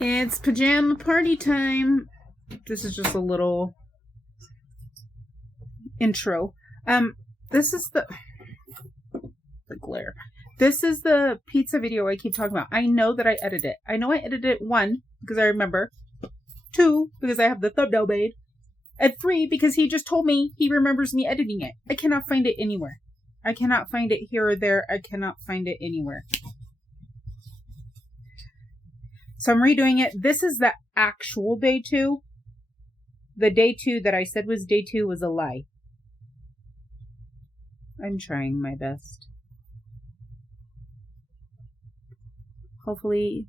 It's pajama party time. This is just a little intro. This is the glare. This is the pizza video I keep talking about. I know that I edited it. I know I edited it 1, because I remember. 2, because I have the thumbnail made. And 3, because he just told me he remembers me editing it. I cannot find it anywhere. I cannot find it here or there. I cannot find it anywhere. So I'm redoing it. This is the actual day 2. The day 2 that I said was day 2 was a lie. I'm trying my best. Hopefully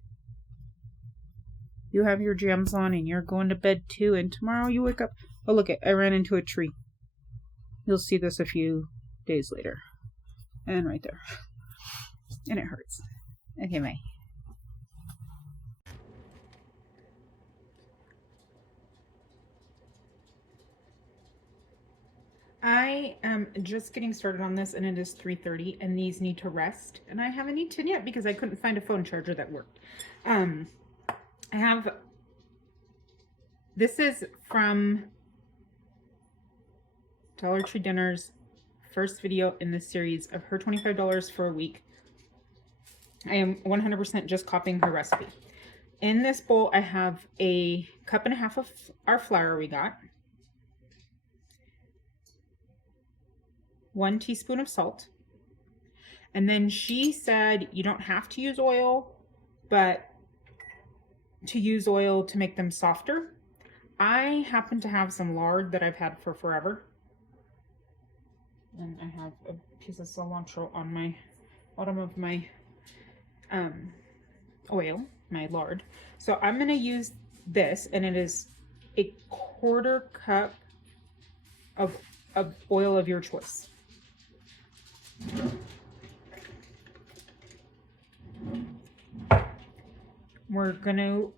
you have your jams on and you're going to bed too, and tomorrow you wake up. Oh, look, I ran into a tree. You'll see this a few days later. And right there. And it hurts. Okay, bye. I am just getting started on this, and it is 3:30, and these need to rest, and I haven't eaten yet because I couldn't find a phone charger that worked. This is from Dollar Tree Dinner's first video in this series of her $25 for a week. I am 100% just copying her recipe. In this bowl, I have a 1.5 cups of our flour we got, 1 teaspoon of salt, and then she said you don't have to use oil, but to use oil to make them softer. I happen to have some lard that I've had for forever, and I have a piece of cilantro on my bottom of my oil, my lard. So I'm going to use this, and it is a 1/4 cup of oil of your choice. We're going to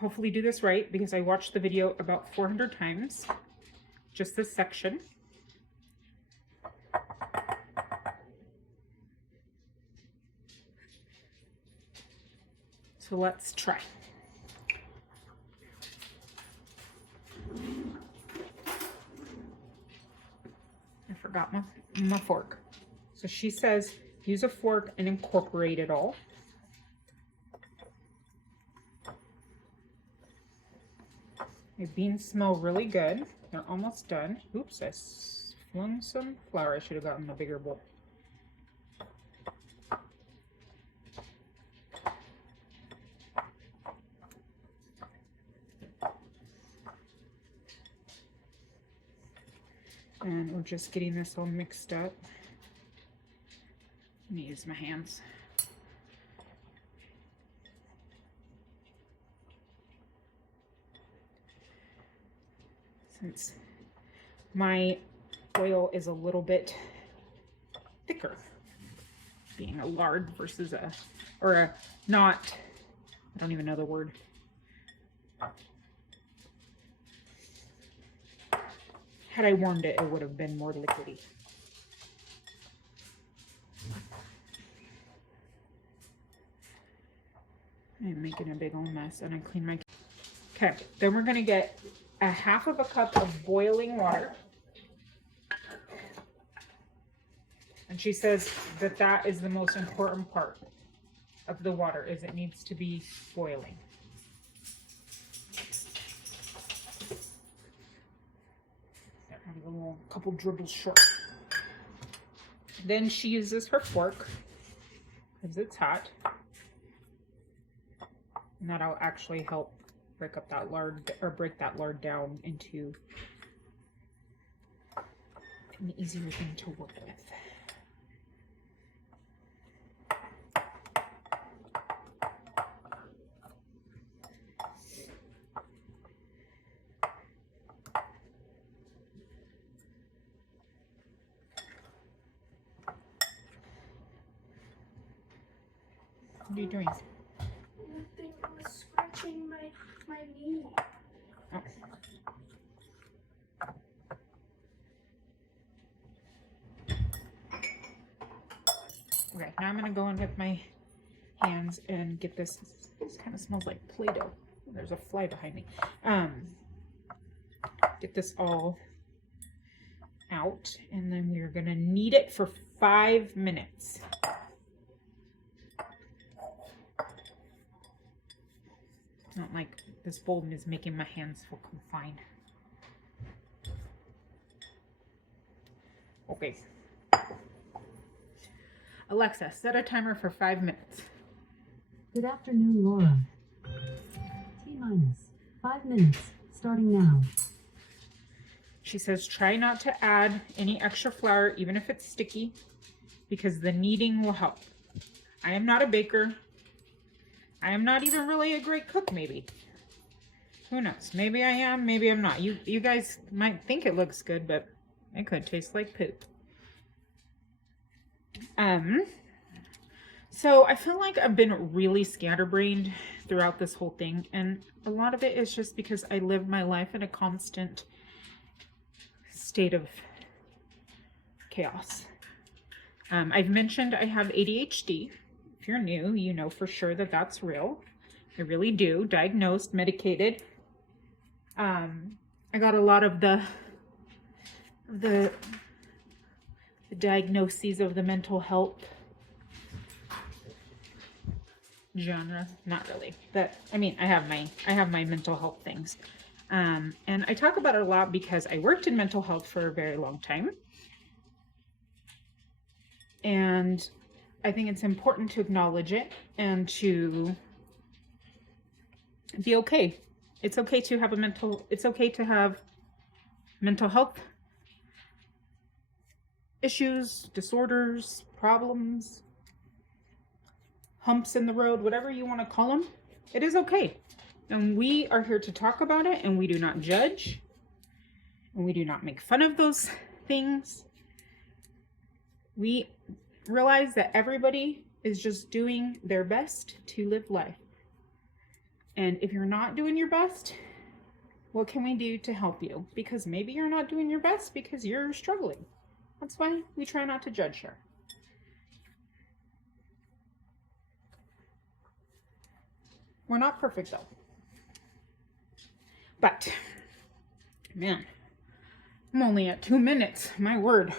hopefully do this right, because I watched the video about 400 times, just this section. So let's try. I forgot my fork. So she says use a fork and incorporate it all. My beans smell really good. They're almost done. Oops, I flung some flour. I should have gotten a bigger bowl. And we're just getting this all mixed up. Let me use my hands. Since my oil is a little bit thicker, being a lard versus I don't even know the word. Had I warmed it, it would have been more liquidy. I'm making a big old mess, and I clean my... Okay, then we're gonna get 1/2 cup of boiling water. And she says that is the most important part of the water, is it needs to be boiling. A couple dribbles short. Then she uses her fork because it's hot, and that'll actually help break up that lard, or break that lard down into an easier thing to work with. What are you doing? Nothing. I was scratching my knee. Oh. Okay, now I'm going to go in with my hands and get this. This kind of smells like Play-Doh. There's a fly behind me. Get this all out, and then we're gonna knead it for 5 minutes. Not like this bowl is making my hands feel confined. Okay. Alexa, set a timer for 5 minutes. Good afternoon, Laura. T-minus 5 minutes, starting now. She says try not to add any extra flour, even if it's sticky, because the kneading will help. I am not a baker. I am not even really a great cook, maybe. Who knows? Maybe I am, maybe I'm not. You guys might think it looks good, but it could taste like poop. So I feel like I've been really scatterbrained throughout this whole thing, and a lot of it is just because I live my life in a constant state of chaos. I've mentioned I have ADHD. If you're new, you know for sure that that's real. I really do. Diagnosed, medicated. I got a lot of the diagnoses of the mental health genre. Not really, but I mean, I have my mental health things. And I talk about it a lot because I worked in mental health for a very long time. And I think it's important to acknowledge it and to be okay. It's okay to have mental health issues, disorders, problems, humps in the road, whatever you want to call them. It is okay. And we are here to talk about it, and we do not judge, and we do not make fun of those things. We realize that everybody is just doing their best to live life. And if you're not doing your best, what can we do to help you? Because maybe you're not doing your best because you're struggling. That's why we try not to judge here. We're not perfect though. But, man, I'm only at 2 minutes. My word.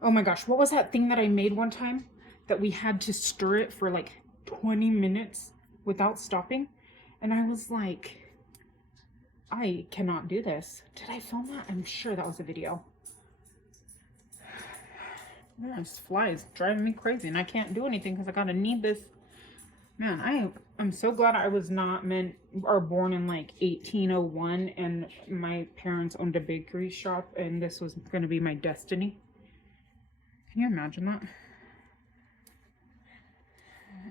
Oh my gosh, what was that thing that I made one time that we had to stir it for like 20 minutes without stopping? And I was like, I cannot do this. Did I film that? I'm sure that was a video. This fly is driving me crazy and I can't do anything because I gotta knead this. Man, I'm so glad I was not born in like 1801 and my parents owned a bakery shop and this was gonna be my destiny. Can you imagine that?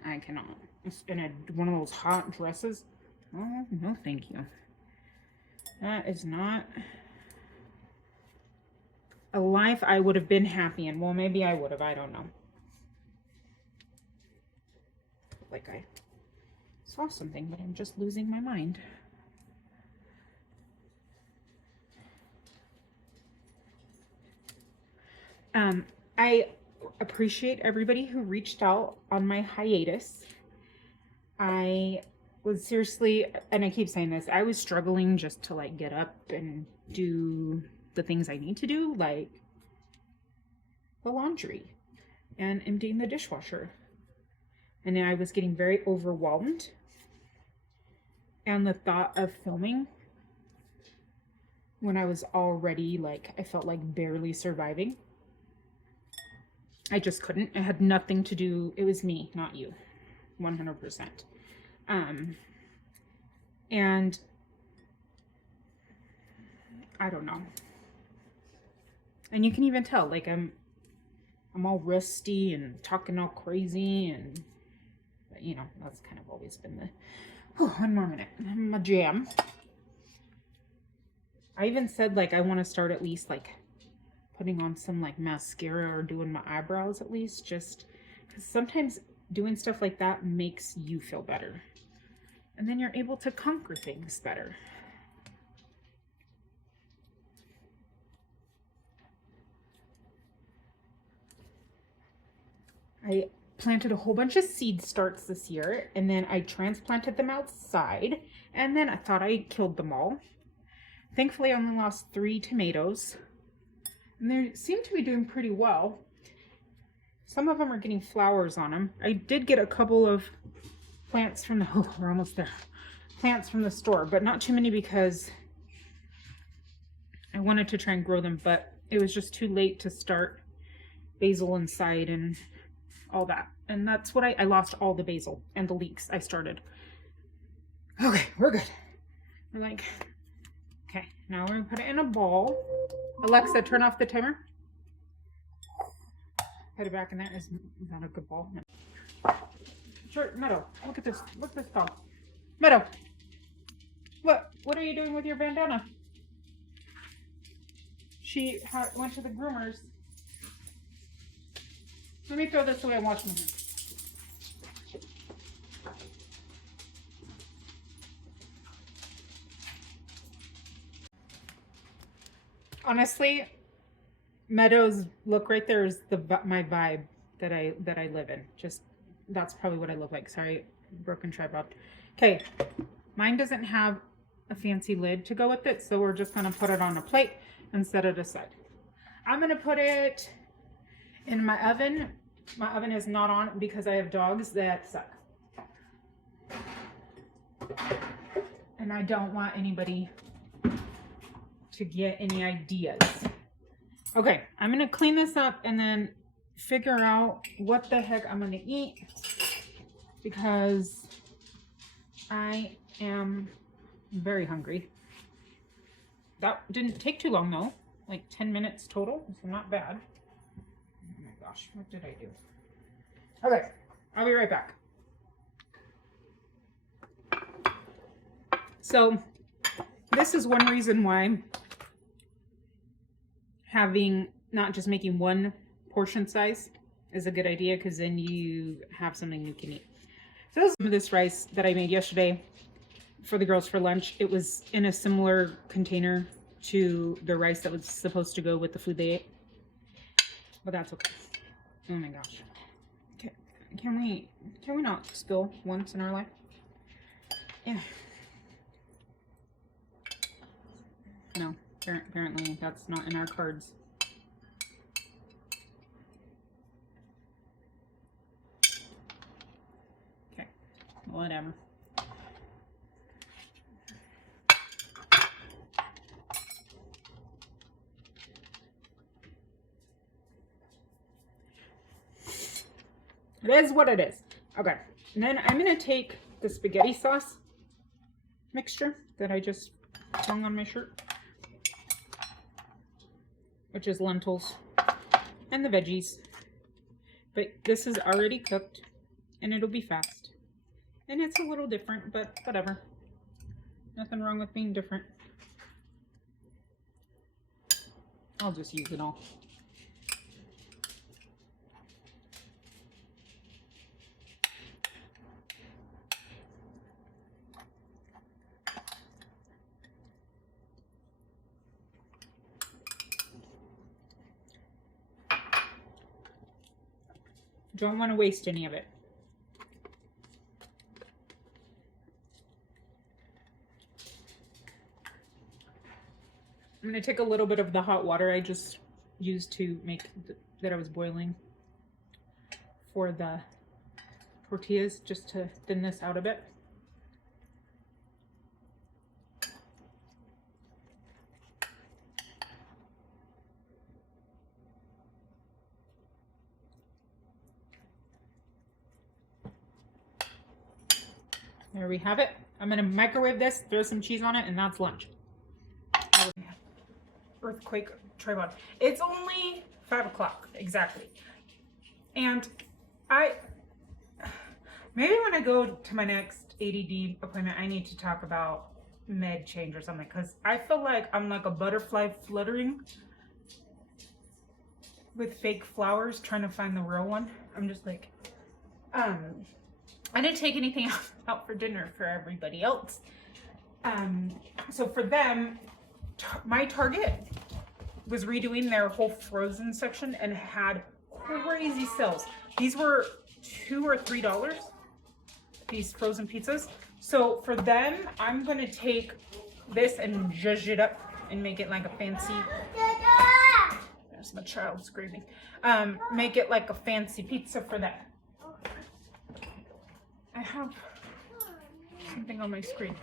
I cannot. In one of those hot dresses. Oh, no thank you. That is not a life I would have been happy in. Well, maybe I would have. I don't know. Like I saw something, but I'm just losing my mind. I appreciate everybody who reached out on my hiatus. I was seriously, and I keep saying this, I was struggling just to like get up and do the things I need to do, like the laundry and emptying the dishwasher. And I was getting very overwhelmed. And the thought of filming when I was already like, I felt like barely surviving. I just couldn't. It had nothing to do. It was me, not you. 100%. And I don't know. And you can even tell, like I'm all rusty and talking all crazy, and you know, that's kind of always been the. Oh, 1 more minute. My jam. I even said like I want to start at least like putting on some like mascara or doing my eyebrows at least, just because sometimes doing stuff like that makes you feel better. And then you're able to conquer things better. planted a whole bunch of seed starts this year, and then I transplanted them outside, and then I thought I killed them all. Thankfully, I only lost 3 tomatoes, and they seem to be doing pretty well. Some of them are getting flowers on them. I did get a couple of plants from the, oh, we're almost there. Plants from the store, but not too many because I wanted to try and grow them, but it was just too late to start basil inside and all that. And that's what I lost all the basil and the leeks I started. Okay, we're good. We're like, okay, now we're gonna put it in a ball. Alexa, turn off the timer. Put it back in there. Is that a good ball? No. Sure, Meadow, look at this. Look at this dog. Meadow, what are you doing with your bandana? She went to the groomers. Let me throw this away and watch them. Honestly, Meadows, look right there is my vibe that I live in. Just that's probably what I look like. Sorry, broken tripod. Okay, mine doesn't have a fancy lid to go with it, so we're just gonna put it on a plate and set it aside. I'm gonna put it in my oven. My oven is not on because I have dogs that suck. And I don't want anybody to get any ideas. Okay, I'm gonna clean this up and then figure out what the heck I'm gonna eat because I am very hungry. That didn't take too long though, like 10 minutes total, so not bad. Oh my gosh, what did I do? Okay, I'll be right back. So this is one reason why having not just making one portion size is a good idea, because then you have something you can eat. So this is this rice that I made yesterday for the girls for lunch. It was in a similar container to the rice that was supposed to go with the food they ate, but that's okay. Oh my gosh. Okay, can we not spill once in our life? Yeah. No, apparently that's not in our cards. Okay, whatever. It is what it is. Okay, and then I'm gonna take the spaghetti sauce mixture that I just hung on my shirt, which is lentils and the veggies. But this is already cooked and it'll be fast. And it's a little different, but whatever. Nothing wrong with being different. I'll just use it all. Don't want to waste any of it. I'm going to take a little bit of the hot water I just used to make that I was boiling for the tortillas, just to thin this out a bit. There we have it. I'm gonna microwave this, throw some cheese on it, and that's lunch. Earthquake tripod. It's only 5 o'clock exactly. And maybe when I go to my next ADD appointment, I need to talk about med change or something, because I feel like I'm like a butterfly fluttering with fake flowers trying to find the real one. I'm just like, I didn't take anything out for dinner for everybody else. So for them, my Target was redoing their whole frozen section and had crazy sales. These were $2 or $3, these frozen pizzas. So for them, I'm gonna take this and zhuzh it up and make it like a fancy, there's my child screaming. Make it like a fancy pizza for them. I have something on my screen.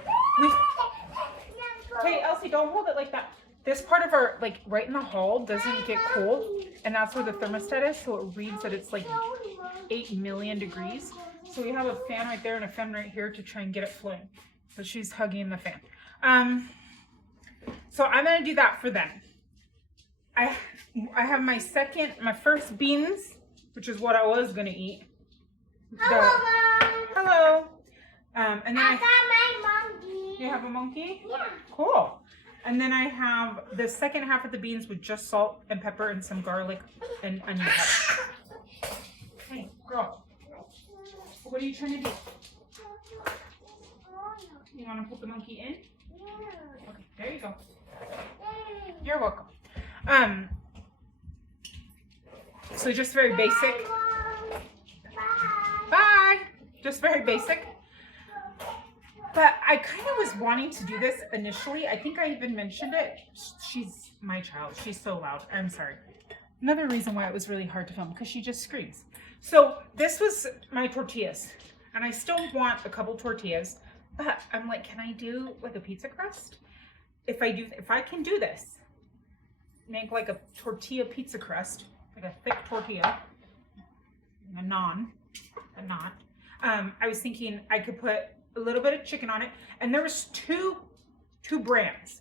Hey Elsie, don't hold it like that. This part of our, like right in the hall doesn't get cold, and that's where the thermostat is, so it reads that it's like 8 million degrees. So we have a fan right there and a fan right here to try and get it flowing. But she's hugging the fan. So I'm gonna do that for them. I have my first beans, which is what I was gonna eat. Hello. And then I got my monkey. You have a monkey? Yeah. Cool. And then I have the second half of the beans with just salt and pepper and some garlic and onion powder. Hey, girl. What are you trying to do? You want to put the monkey in? Yeah. Okay, there you go. You're welcome. So just very basic. Bye. Just very basic. But I kind of was wanting to do this initially. I think I even mentioned it. She's my child. She's so loud. I'm sorry. Another reason why it was really hard to film, because she just screams. So this was my tortillas. And I still want a couple tortillas. But I'm like, can I do like a pizza crust? If I can do this, make like a tortilla pizza crust, like a thick tortilla, a non. I was thinking I could put a little bit of chicken on it, and there was two brands.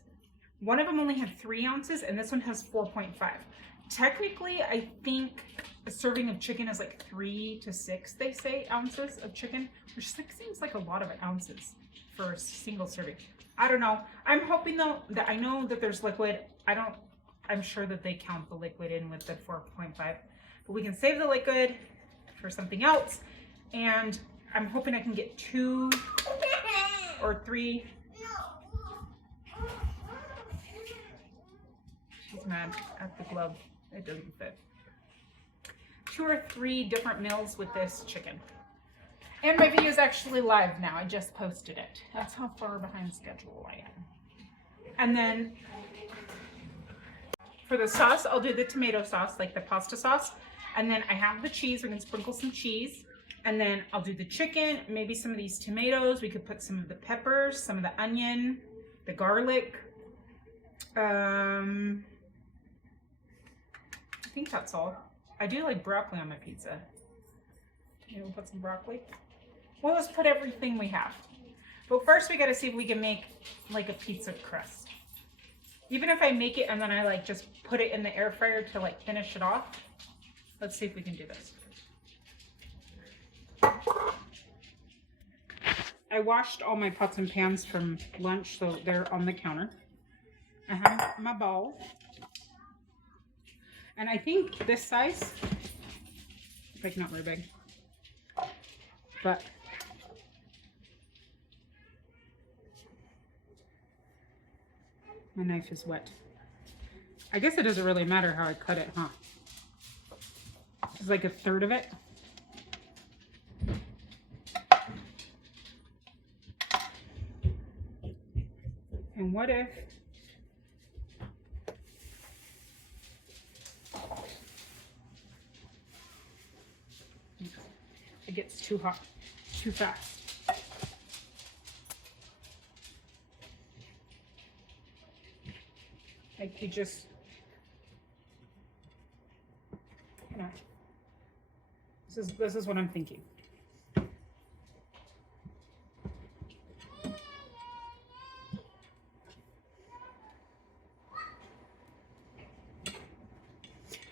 One of them only had 3 ounces, and this one has 4.5. Technically, I think a serving of chicken is like 3 to 6, they say, ounces of chicken, which 6 seems like a lot of ounces for a single serving. I don't know. I'm hoping though that I know that there's liquid. I'm sure that they count the liquid in with the 4.5, but we can save the liquid for something else. And I'm hoping I can get 2 or 3. She's mad at the glove. It doesn't fit. 2 or 3 different meals with this chicken. And my video is actually live now. I just posted it. That's how far behind schedule I am. And then for the sauce, I'll do the tomato sauce, like the pasta sauce. And then I have the cheese. We're going to sprinkle some cheese. And then I'll do the chicken, maybe some of these tomatoes. We could put some of the peppers, some of the onion, the garlic. I think that's all. I do like broccoli on my pizza. Maybe we'll put some broccoli. We'll just put everything we have. But first we gotta see if we can make like a pizza crust. Even if I make it and then I like just put it in the air fryer to like finish it off. Let's see if we can do this. I washed all my pots and pans from lunch, so they're on the counter. I have my bowl. And I think this size, like not very big, but my knife is wet. I guess it doesn't really matter how I cut it, huh? It's like 1/3 of it. And what if it gets too hot, too fast? Like you just, you know, this is what I'm thinking.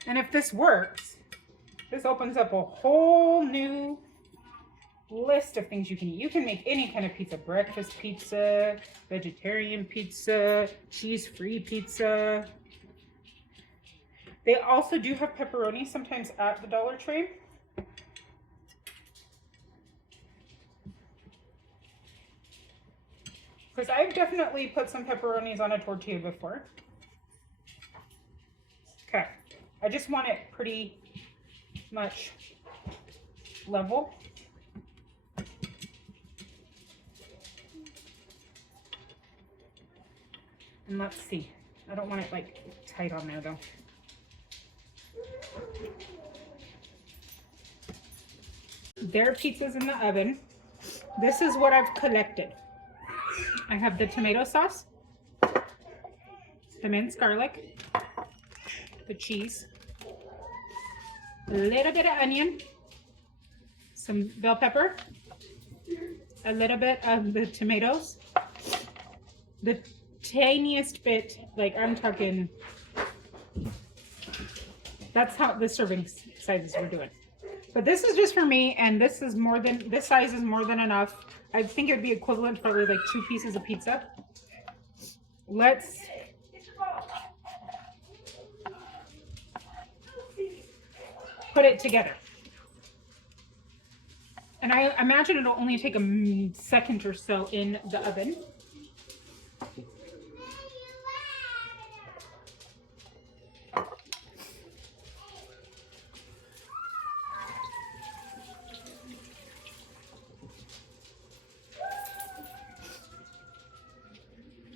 And if this works, this opens up a whole new list of things you can eat. You can make any kind of pizza: breakfast pizza, vegetarian pizza, cheese-free pizza. They also do have pepperoni sometimes at the Dollar Tree. Because I've definitely put some pepperonis on a tortilla before. Okay. I just want it pretty much level. And let's see. I don't want it like tight on there though. Their pizza's in the oven. This is what I've collected. I have the tomato sauce, the minced garlic, the cheese, a little bit of onion, some bell pepper, a little bit of the tomatoes, the tiniest bit, like I'm talking, that's how the serving sizes we're doing. But this is just for me, and this is more than, this size is more than enough. I think it would be equivalent to probably like 2 pieces of pizza. Let's put it together. And I imagine it'll only take a second or so in the oven.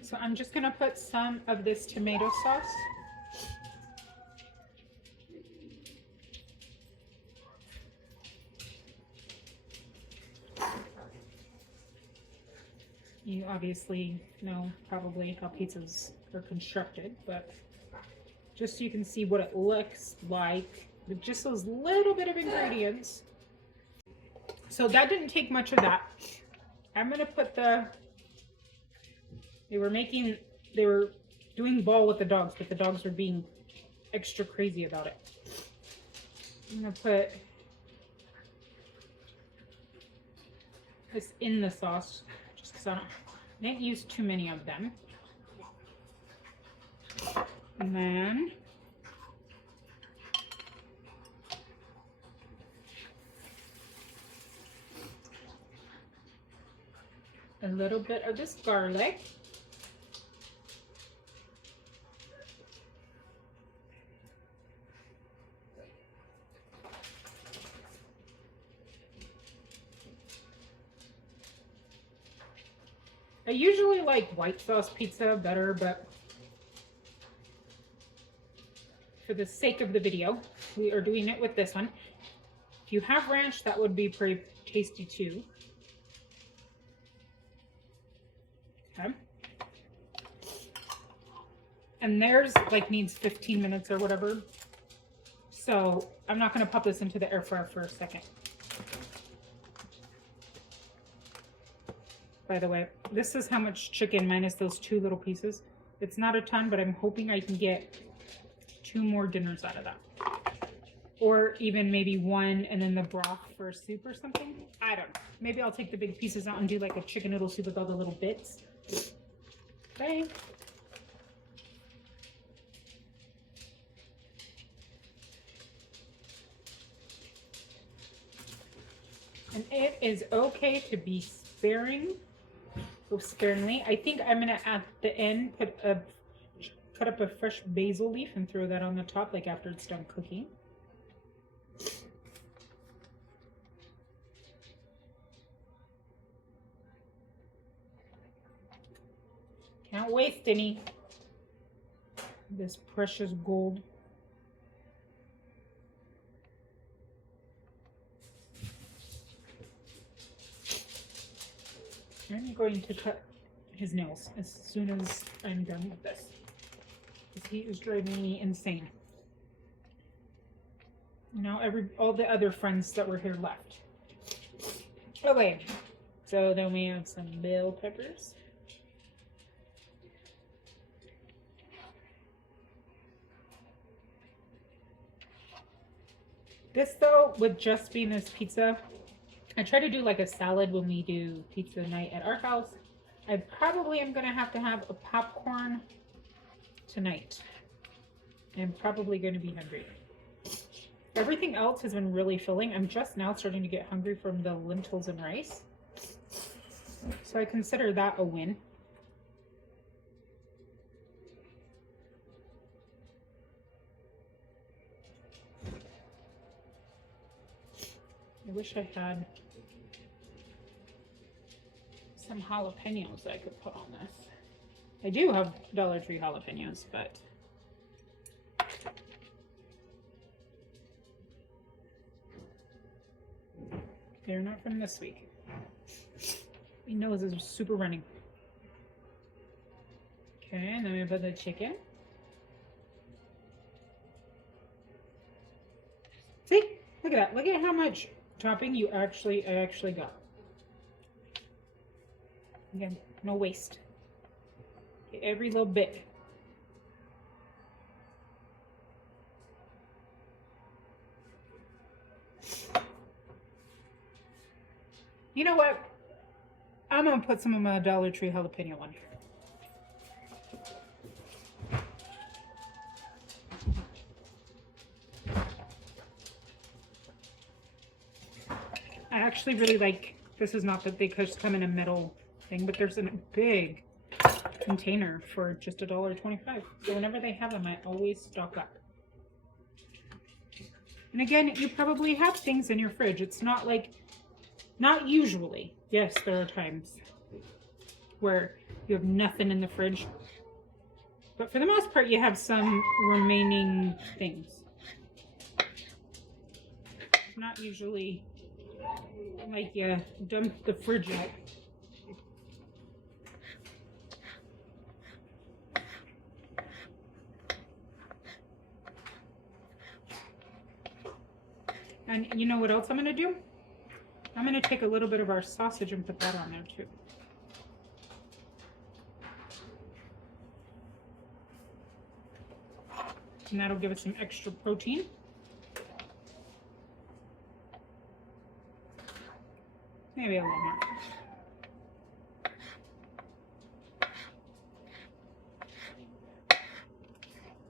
So I'm just gonna put some of this tomato sauce. You obviously know probably how pizzas are constructed, but just so you can see what it looks like with just those little bit of ingredients. So that didn't take much of that. I'm gonna put they were doing ball with the dogs, but the dogs were being extra crazy about it. I'm gonna put this in the sauce, just because I didn't use too many of them. And then a little bit of this garlic. I usually like white sauce pizza better, but for the sake of the video, we are doing it with this one. If you have ranch, that would be pretty tasty too. Okay. And theirs like needs 15 minutes or whatever. So I'm not gonna pop this into the air fryer for a second. By the way, this is how much chicken minus those 2 little pieces. It's not a ton, but I'm hoping I can get 2 more dinners out of that. Or even maybe 1 and then the broth for a soup or something. I don't know. Maybe I'll take the big pieces out and do like a chicken noodle soup with all the little bits. Okay. And it is okay to be sparingly. I think I'm gonna at the end cut up a fresh basil leaf and throw that on the top, like after it's done cooking. Can't waste any. This precious gold. I'm going to cut his nails as soon as I'm done with this, because he is driving me insane. Now all the other friends that were here left. Okay, so then we have some bell peppers. This though, with just being this pizza, I try to do like a salad when we do pizza night at our house. I probably am going to have a popcorn tonight. I'm probably going to be hungry. Everything else has been really filling. I'm just now starting to get hungry from the lentils and rice. So I consider that a win. wish I had some jalapenos that I could put on this. I do have Dollar Tree jalapenos, but they're not from this week. My nose is super running. Okay, and then we put the chicken. See? Look at that. Look at how much topping I actually got. Again, no waste. Get every little bit. You know what? I'm gonna put some of my Dollar Tree jalapeno on here. I actually really like, this is not that they just come in a metal thing, but there's a big container for just $1.25. So whenever they have them, I always stock up. And again, you probably have things in your fridge. It's not like, not usually. Yes, there are times where you have nothing in the fridge. But for the most part, you have some remaining things. Not usually like you dump the fridge out. And you know what else I'm going to do? I'm going to take a little bit of our sausage and put that on there too. And that'll give us some extra protein. Maybe a little more.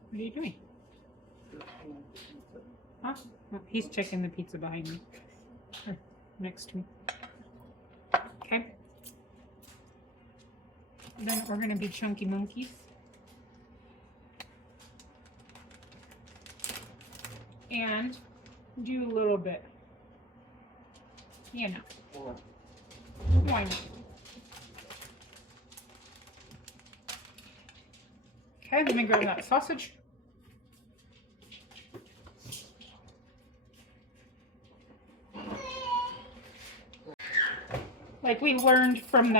What are you doing? Huh? Oh, he's checking the pizza behind me. Or next to me. Okay. Then we're going to be chunky monkeys. And do a little bit. You know. Why not? Okay, let me grab that sausage. Like we learned from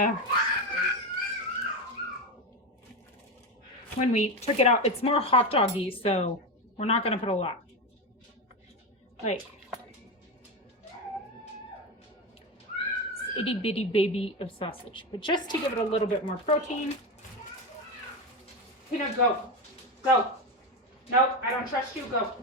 when we took it out, it's more hot doggy, so we're not going to put a lot. Like itty bitty baby of sausage, but just to give it a little bit more protein. Peanut, go. Go. Nope, I don't trust you. Go.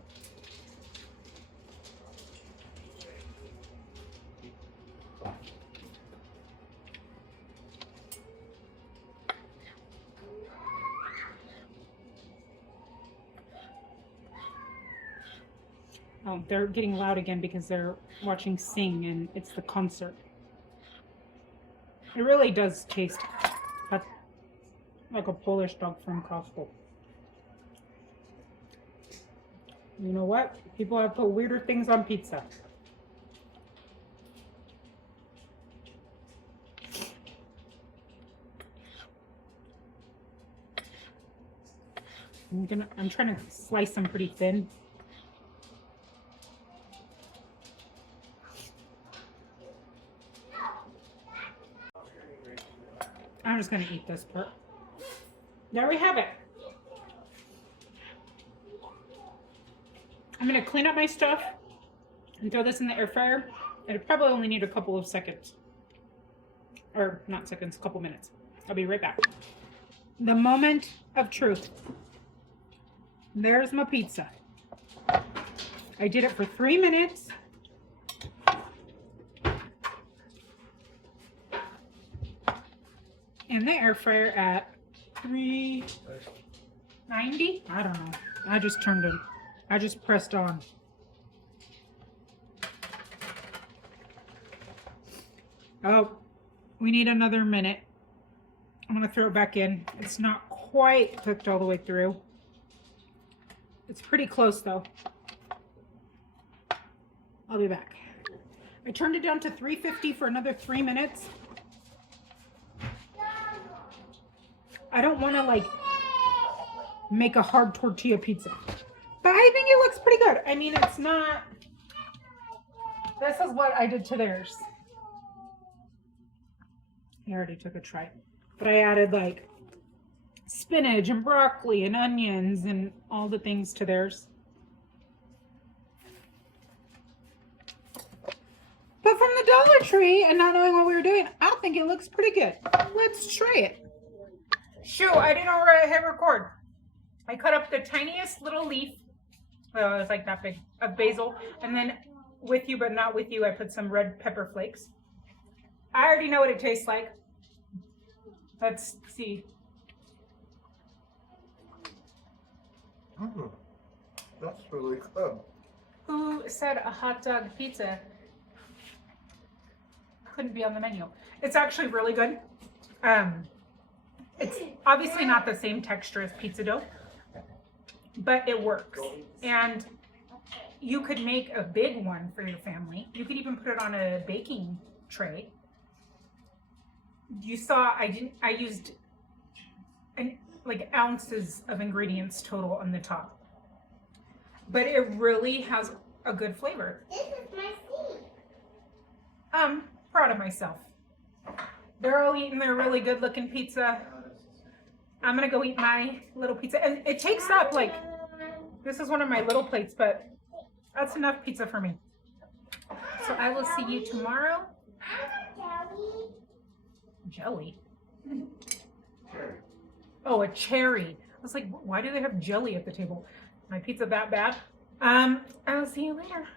Oh, they're getting loud again because they're watching Sing and it's the concert. It really does taste like a Polish dog from Costco. You know what? People have put weirder things on pizza. I'm trying to slice them pretty thin. I'm just going to eat this part. There we have it. I'm going to clean up my stuff and throw this in the air fryer. It'll probably only need a couple of seconds. Or not seconds, a couple minutes. I'll be right back. The moment of truth. There's my pizza. I did it for 3 minutes. In the air fryer at 390. I don't know. I just turned it. I just pressed on. Oh, we need another minute. I'm going to throw it back in. It's not quite cooked all the way through. It's pretty close though. I'll be back. I turned it down to 350 for another 3 minutes. I don't want to like make a hard tortilla pizza, but I think it looks pretty good. I mean, it's not, this is what I did to theirs. I already took a try, but I added like spinach and broccoli and onions and all the things to theirs. But from the Dollar Tree and not knowing what we were doing, I think it looks pretty good. Let's try it. Shoot, I didn't know where I hit record. I cut up the tiniest little leaf, well, it was like that big, of basil, and then with you but not with you, I put some red pepper flakes. I already know what it tastes like. Let's see. That's really good. Who said a hot dog pizza couldn't be on the menu? It's actually really good. It's obviously not the same texture as pizza dough, but it works. And you could make a big one for your family. You could even put it on a baking tray. You saw I used like ounces of ingredients total on the top. But it really has a good flavor. This is my seat. I'm proud of myself. They're all eating their really good looking pizza. I'm gonna go eat my little pizza. And it takes up like, this is one of my little plates, but that's enough pizza for me. So I will see you tomorrow. Jelly? Oh, a cherry. I was like, why do they have jelly at the table? My pizza that bad? I'll see you later.